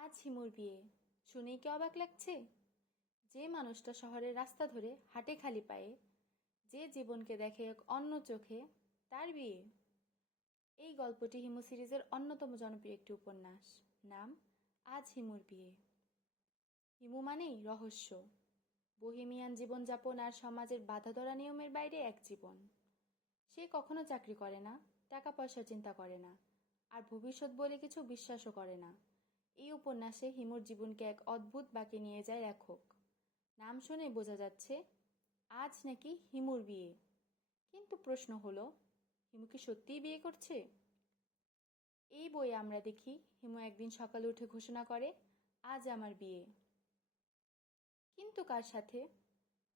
আজ হিমুর বিয়ে শুনেই কি অবাক লাগছে? যে মানুষটা শহরের রাস্তা ধরে হাঁটে খালি পায়ে, যে জীবনকে দেখে এক অন্য চোখে, তার বিয়ে। এই গল্পটি হিমু সিরিজের অন্যতম জনপ্রিয় একটি উপন্যাস। নাম আজ হিমুর বিয়ে। হিমু মানেই রহস্য, বোহেমিয়ান জীবনযাপন আর সমাজের বাঁধাধরা নিয়মের বাইরে এক জীবন। সে কখনো চাকরি করে না, টাকা পয়সার চিন্তা করে না, আর ভবিষ্যৎ বলে কিছু বিশ্বাসও করে না। এই উপন্যাসে হিমুর জীবনকে এক অদ্ভুত বাঁকে নিয়ে যায় লেখক। নাম শুনে বোঝা যাচ্ছে আজ নাকি হিমুর বিয়ে। কিন্তু প্রশ্ন হলো, হিমু কি সত্যিই বিয়ে করছে? এই বইয়ে আমরা দেখি হিমু একদিন সকালে উঠে ঘোষণা করে, আজ আমার বিয়ে। কিন্তু কার সাথে,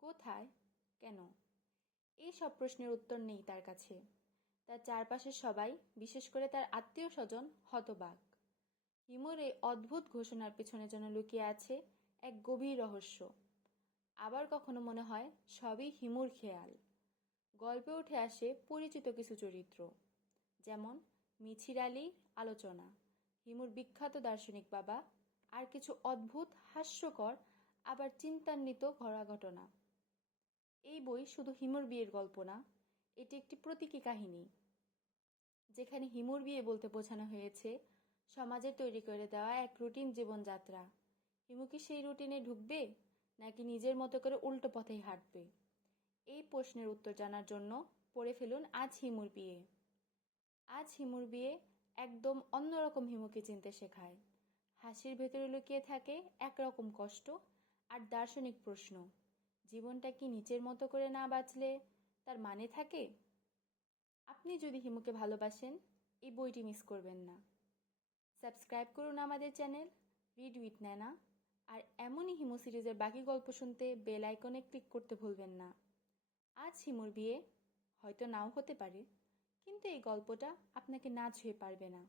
কোথায়, কেন? এই সব প্রশ্নের উত্তর নেই তার কাছে। তার চারপাশের সবাই, বিশেষ করে তার আত্মীয় স্বজন, হতবাক। হিমুর এই অদ্ভুত ঘোষণার পেছনে যেন লুকিয়ে আছে এক গভীর রহস্য। আবার কখনো মনে হয় সবই হিমুর খেয়াল। গল্পে উঠে আসে পরিচিত কিছু চরিত্র, যেমন মিছির আলীর আলোচনা, হিমুর বিখ্যাত দার্শনিক বাবা, আর কিছু অদ্ভুত, হাস্যকর আবার চিন্তান্বিত ঘোড়া ঘটনা। এই বই শুধু হিমুর বিয়ের গল্প না, এটি একটি প্রতীকী কাহিনী, যেখানে হিমুর বিয়ে বলতে বোঝানো হয়েছে সমাজের তৈরি করে দেওয়া এক রুটিন জীবনযাত্রা। হিমু কি সেই রুটিনে ঢুকবে, নাকি নিজের মতো করে উল্টো পথেই হাঁটবে? এই প্রশ্নের উত্তর জানার জন্য পড়ে ফেলুন আজ হিমুর বিয়ে। আজ হিমুর বিয়ে একদম অন্যরকম হিমুকে চিনতে শেখায়। হাসির ভেতরে লুকিয়ে থাকে একরকম কষ্ট আর দার্শনিক প্রশ্ন। জীবনটা কি নিচের মতো করে না বাঁচলে তার মানে থাকে? আপনি যদি হিমুকে ভালোবাসেন, এই বইটি মিস করবেন না। সাবস্ক্রাইব করুন আমাদের চ্যানেল রিড উইথ ন্যানা, আর এমনই হিমু সিরিজের বাকি গল্প শুনতে বেল আইকনে ক্লিক করতে ভুলবেন না। আজ হিমুর বিয়ে হয়তো নাও হতে পারে, কিন্তু এই গল্পটা আপনাকে না ছুঁয়ে পারবে না।